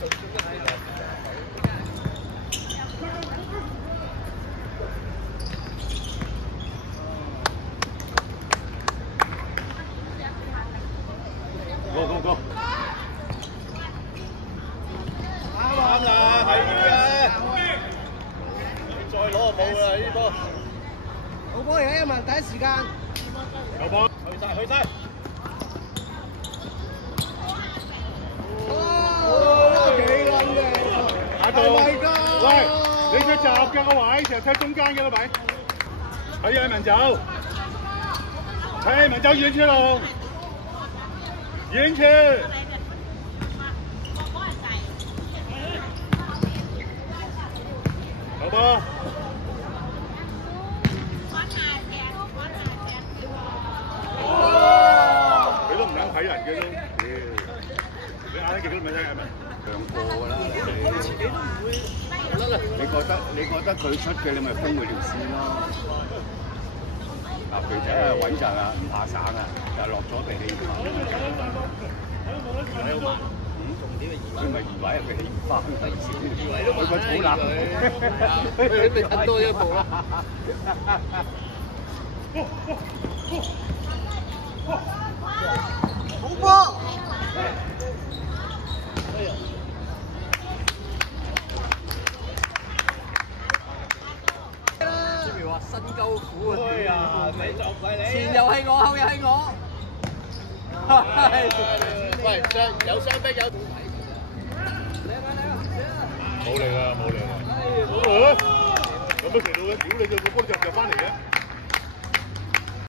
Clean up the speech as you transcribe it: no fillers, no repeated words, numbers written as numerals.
Go go go！ 啱啦，係嘅。再攞就冇啦呢波。好波而家一問第一時間。有波，去晒去晒。哦，幾撚嘅！打到。喂，你隻閘嘅個位，成日踢中間嘅啦咪？係啊，文走。係文走遠車路。遠車。 有波！佢都唔肯睇人嘅都，你眼睇極都唔睇人咩？兩個㗎啦，你自己都唔會。你覺得佢出嘅，你咪封佢條線咯。嗱，肥仔係穩陣啊，唔怕省啊，但係落咗地氣慢。佢咪移位，佢起唔翻，佢個肚腩，佢咪褪多一步啦。好波！即係話身鳩苦啊！前又係我，後又係我。喂，有雙逼有。冇嚟啦，冇嚟啦。有乜程度嘅？屌你個波入翻嚟嘅？